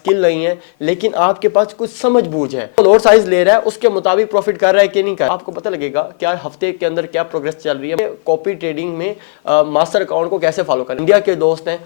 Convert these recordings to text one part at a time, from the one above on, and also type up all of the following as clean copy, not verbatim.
Skill नहीं है लेकिन आपके पास कुछ समझ बूझ है, तो लोड साइज ले रहा है उसके मुताबिक प्रॉफिट कर रहा है कि नहीं कर रहा, आपको पता लगेगा क्या हफ्ते के अंदर क्या प्रोग्रेस चल रही है। कॉपी ट्रेडिंग में मास्टर अकाउंट को कैसे फॉलो करें। इंडिया के दोस्त हैं,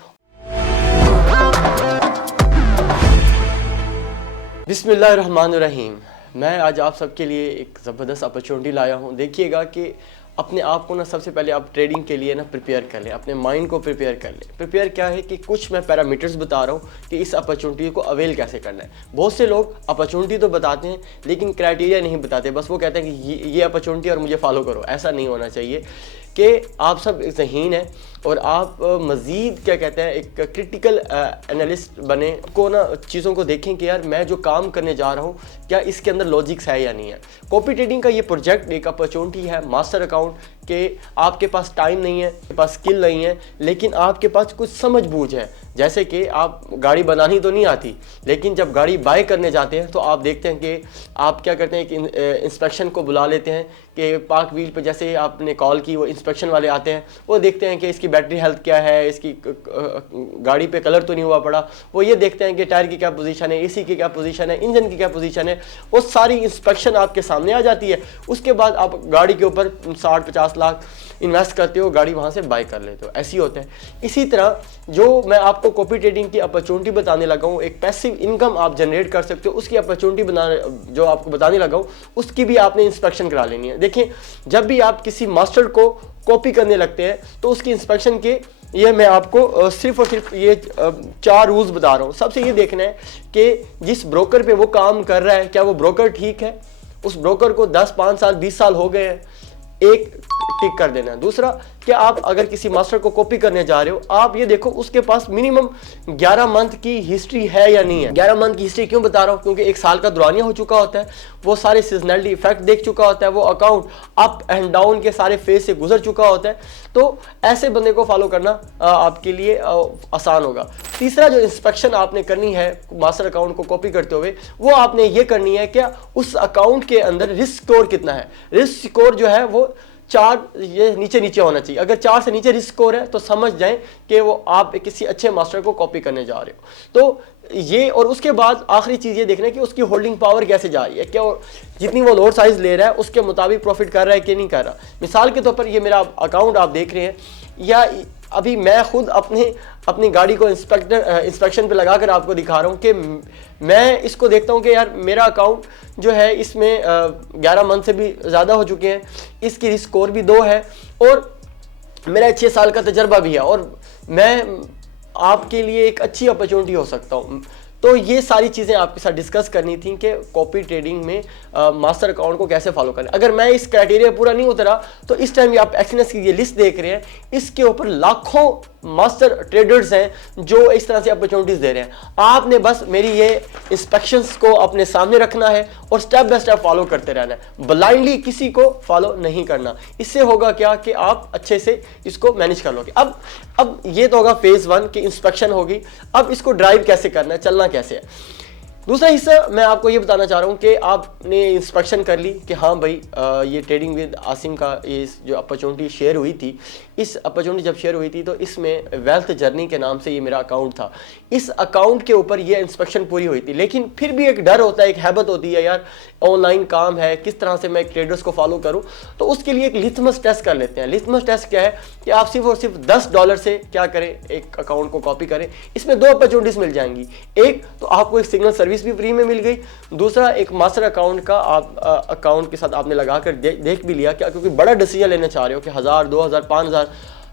बिस्मिल्लाहिर्रहमानिर्रहीम। मैं आज आप सबके लिए एक ज़बरदस्त अपॉर्चुनिटी लाया हूँ। देखिएगा कि अपने आप को ना सबसे पहले आप ट्रेडिंग के लिए ना प्रिपेयर कर लें, अपने माइंड को प्रिपेयर कर लें। प्रिपेयर क्या है कि कुछ मैं पैरामीटर्स बता रहा हूँ कि इस अपॉर्चुनिटी को अवेल कैसे करना है। बहुत से लोग अपॉर्चुनिटी तो बताते हैं लेकिन क्राइटेरिया नहीं बताते, बस वो कहते हैं कि ये अपॉर्चुनिटी और मुझे फॉलो करो। ऐसा नहीं होना चाहिए कि आप सब ज़हीन हैं और आप मज़ीद क्या कहते हैं एक क्रिटिकल एनालिस्ट बने को ना चीज़ों को देखें कि यार मैं जो काम करने जा रहा हूँ क्या इसके अंदर लॉजिक्स है या नहीं है। कॉपी ट्रेडिंग का ये प्रोजेक्ट एक अपॉर्चुनिटी है मास्टर अकाउंट के आपके पास टाइम नहीं है, आपके पास स्किल नहीं है लेकिन आपके पास कुछ समझ बूझ है। जैसे कि आप गाड़ी बनानी तो नहीं आती लेकिन जब गाड़ी बाय करने जाते हैं तो आप देखते हैं कि आप क्या करते हैं कि इंस्पेक्शन को बुला लेते हैं कि पार्क व्हील पे जैसे आपने कॉल की वो इंस्पेक्शन वाले आते हैं, वो देखते हैं कि इसकी बैटरी हेल्थ क्या है, इसकी गाड़ी पे कलर तो नहीं हुआ पड़ा, वो ये देखते हैं कि टायर की क्या पोजीशन है, एसी की क्या पोजीशन है, इंजन की क्या पोजीशन है, वो सारी इंस्पेक्शन आपके सामने आ जाती है। उसके बाद आप गाड़ी के ऊपर 60-50 लाख इन्वेस्ट करते हो, गाड़ी वहाँ से बाय कर लेते हो। ऐसी होता है। इसी तरह जो मैं आपको कॉपी ट्रेडिंग की अपॉर्चुनिटी बताने लगा हूँ, एक पैसिव इनकम आप जनरेट कर सकते हो, उसकी अपॉर्चुनिटी जो आपको बताने लगा हूँ उसकी भी आपने इंस्पेक्शन करा लेनी है। देखिए, जब भी आप किसी मास्टर को कॉपी करने लगते हैं तो उसकी इंस्पेक्शन के ये मैं आपको सिर्फ और सिर्फ ये 4 रूल्स बता रहा हूँ। सबसे ये देखना है कि जिस ब्रोकर पे वो काम कर रहा है क्या वो ब्रोकर ठीक है, उस ब्रोकर को 10, 5 साल 20 साल हो गए हैं, एक टिक कर देना है। दूसरा कि आप अगर किसी मास्टर को कॉपी करने जा रहे हो आप ये देखो उसके पास मिनिमम 11 मंथ की हिस्ट्री है या नहीं है। 11 मंथ की हिस्ट्री क्यों बता रहा हूँ, क्योंकि एक साल का दुरानिया हो चुका होता है, वो सारे सीजनलिटी इफेक्ट देख चुका होता है, वो अकाउंट अप एंड डाउन के सारे फेज से गुजर चुका होता है, तो ऐसे बंदे को फॉलो करना आपके लिए आसान होगा। तीसरा जो इंस्पेक्शन आपने करनी है मास्टर अकाउंट को कॉपी करते हुए, वो आपने ये करनी है क्या उस अकाउंट के अंदर रिस्क स्कोर कितना है। रिस्क स्कोर जो है वो 4 ये नीचे होना चाहिए। अगर 4 से नीचे रिस्क स्कोर है तो समझ जाएं कि वो आप किसी अच्छे मास्टर को कॉपी करने जा रहे हो। तो ये, और उसके बाद आखिरी चीज़ ये देखना है कि उसकी होल्डिंग पावर कैसे जा रही है, क्या जितनी वो लोड साइज ले रहा है उसके मुताबिक प्रॉफिट कर रहा है कि नहीं कर रहा। मिसाल के तौर पर ये मेरा अकाउंट आप देख रहे हैं, या अभी मैं खुद अपनी गाड़ी को इंस्पेक्शन पे लगाकर आपको दिखा रहा हूँ कि मैं इसको देखता हूँ कि यार मेरा अकाउंट जो है इसमें 11 मंथ से भी ज़्यादा हो चुके हैं, इसकी रिस्क स्कोर भी 2 है और मेरा 6 साल का तजर्बा भी है और मैं आपके लिए एक अच्छी अपॉर्चुनिटी हो सकता हूँ। तो ये सारी चीज़ें आपके साथ डिस्कस करनी थी कि कॉपी ट्रेडिंग में मास्टर अकाउंट को कैसे फॉलो करें। अगर मैं इस क्राइटेरिया पूरा नहीं उतरा तो इस टाइम आप एक्सनेस की ये लिस्ट देख रहे हैं, इसके ऊपर लाखों मास्टर ट्रेडर्स हैं जो इस तरह से अपॉर्चुनिटीज दे रहे हैं। आपने बस मेरी ये इंस्पेक्शंस को अपने सामने रखना है और स्टेप बाय स्टेप फॉलो करते रहना है, ब्लाइंडली किसी को फॉलो नहीं करना। इससे होगा क्या कि आप अच्छे से इसको मैनेज कर लोगे। अब ये तो होगा फेज 1 की इंस्पेक्शन होगी। अब इसको ड्राइव कैसे करना है, चलना कैसे है। दूसरा हिस्सा मैं आपको ये बताना चाह रहा हूँ कि आपने इंस्पेक्शन कर ली कि हाँ भाई ये ट्रेडिंग विद आसिम का ये जो अपॉर्चुनिटी शेयर हुई थी, इस अपॉर्चुनिटी जब शेयर हुई थी तो इसमें वेल्थ जर्नी के नाम से ये मेरा अकाउंट था, इस अकाउंट के ऊपर ये इंस्पेक्शन पूरी हुई थी। लेकिन फिर भी एक डर होता है, एक हैबत होती है, यार ऑनलाइन काम है, किस तरह से मैं ट्रेडर्स को फॉलो करूँ। तो उसके लिए एक लिथमस टेस्ट कर लेते हैं। लिथमस टेस्ट क्या है कि आप सिर्फ और सिर्फ $10 से क्या करें, एक अकाउंट को कॉपी करें। इसमें 2 अपॉर्चुनिटीज मिल जाएंगी। एक तो आपको एक सिग्नल सर्विस भी फ्री में मिल गई, दूसरा एक मास्टर अकाउंट का आप अकाउंट के साथ आपने लगाकर देख भी लिया क्या, क्योंकि बड़ा डिसीजन लेना चाह रहे हो कि 1000, 2000, 5000,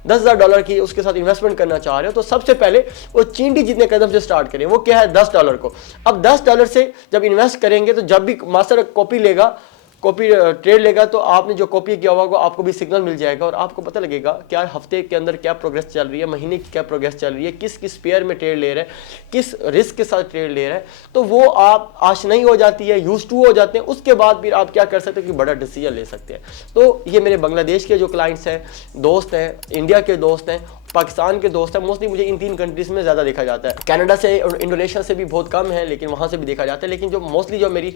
$10,000 की उसके साथ इन्वेस्टमेंट करना चाह रहे हो, तो सबसे पहले वो चींटी जितने कदम से स्टार्ट करें। वो क्या है, $10 को। अब $10 से जब इन्वेस्ट करेंगे तो जब भी मास्टर कॉपी ट्रेड लेगा तो आपने जो कॉपी किया होगा आपको भी सिग्नल मिल जाएगा और आपको पता लगेगा क्या हफ्ते के अंदर क्या प्रोग्रेस चल रही है, महीने की क्या प्रोग्रेस चल रही है, किस किस पेयर में ट्रेड ले रहा है, किस रिस्क के साथ ट्रेड ले रहा है। तो वो आप आशनाई हो जाती है, यूज टू हो जाते हैं। उसके बाद फिर आप क्या कर सकते हैं कि बड़ा डिसीजन ले सकते हैं। तो ये मेरे बांग्लादेश के जो क्लाइंट्स हैं, दोस्त हैं, इंडिया के दोस्त हैं, पाकिस्तान के दोस्त हैं, मोस्टली मुझे इन 3 कंट्रीज में ज़्यादा देखा जाता है। कनाडा से और इंडोनेशिया से भी बहुत कम है, लेकिन वहाँ से भी देखा जाता है। लेकिन जो मोस्टली जो मेरी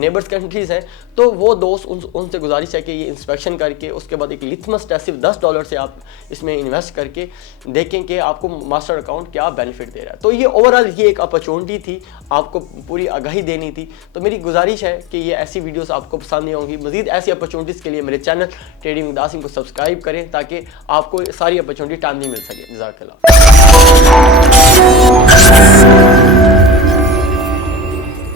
नेबर्स कंट्रीज़ हैं, तो वो दोस्त उनसे गुजारिश है कि ये इंस्पेक्शन करके उसके बाद एक लिथमस टेस्ट सिर्फ $10 से आप इसमें इन्वेस्ट करके देखें कि आपको मास्टर अकाउंट क्या बेनिफिट दे रहा है। तो ये ओवरऑल ये एक अपॉर्चुनिटी थी, आपको पूरी आगाही देनी थी। तो मेरी गुजारिश है कि ये ऐसी वीडियोस आपको पसंद नहीं होंगी। मजीद ऐसी अपॉर्चुनिटीज़ के लिए मेरे चैनल ट्रेडिंग विद आसिम को सब्सक्राइब करें, ताकि आपको सारी अपॉर्चुनिटी टाइमली मिल सके। जज़ाकल्लाह।